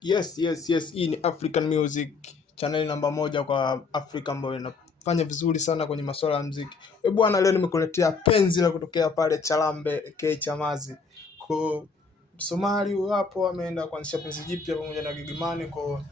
Yes. Hii ni African Music channel namba moja kwa Afrika ambayo inafanya vizuri sana kwenye masuala ya muziki. Bwana, leo nimekuletea penzi la kutokea pale Chalambe K Chamazi. Kwa Somali hapo ameenda kuanzisha penzi jipya pamoja na Gigimani. Kwa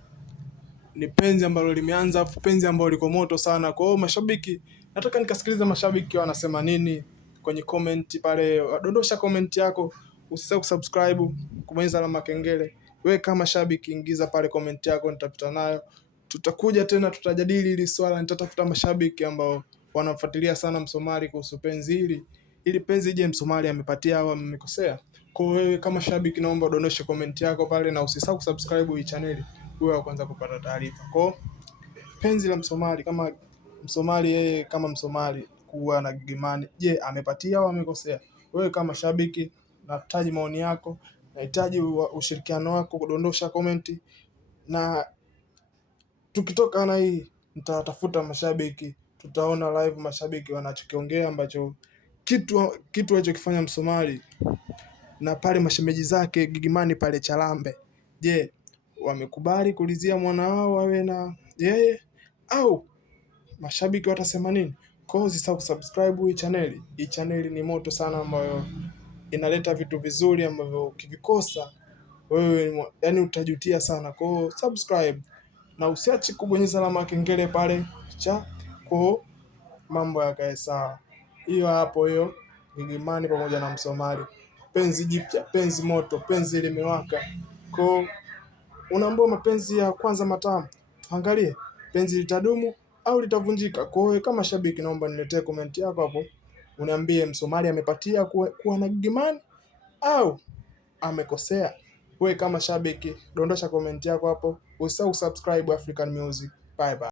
ni penzi ambalo limeanza, penzi ambalo liko moto sana. Kwa hiyo mashabiki, nataka nikasikiliza mashabiki wanasema nini kwenye comment pale. Dondosha comment yako, usisahau kusubscribe, kubonyeza alama kengele. Wewe kama shabiki ingiza pale comment yako, nitapita nayo. Tutakuja tena tutajadili hili swala, nitatafuta mashabiki ambao wanafuatilia sana Msomali kuhusu penzi hili. Ili penzi, je, Msomali amepatia au amekosea? Kwa wewe kama shabiki, naomba udondoshe comment yako pale na usisahau kusubscribe hii channel uwe wa kwanza kupata taarifa. Kwa penzi la Msomali, kama Msomali, yeye kama Msomali kuwa na Gigimani, je, amepatia au amekosea? Wewe kama shabiki, nahitaji maoni yako, nahitaji ushirikiano wako, kudondosha komenti, na tukitoka na hii nitatafuta mashabiki, tutaona live mashabiki wanachokiongea ambacho kitu alichokifanya Msomali na pale mashemeji zake Gigimani pale Chalambe. Je, wamekubali kulizia mwana wao wawe na yeye au mashabiki watasema nini? Kwa hiyo usisahau kusubscribe hii channel. Hii channel ni moto sana, ambayo inaleta vitu vizuri ambavyo ukivikosa wewe yani utajutia sana. Kwa hiyo subscribe na usiache kubonyeza alama kengele pale kwa mambo yakae sawa. Hiyo hapo, hiyo Gigimani pamoja na Msomali, penzi jipya, penzi moto, penzi limewaka. Kwa unaambia mapenzi ya kwanza matamu, tuangalie penzi litadumu au litavunjika. Kwa hiyo kama shabiki, naomba niletee comment yako hapo, uniambie Msomali amepatia kuwa na Gigimani au amekosea. Wewe kama shabiki, dondosha comment yako hapo, usisahau subscribe African Music. Bye bye.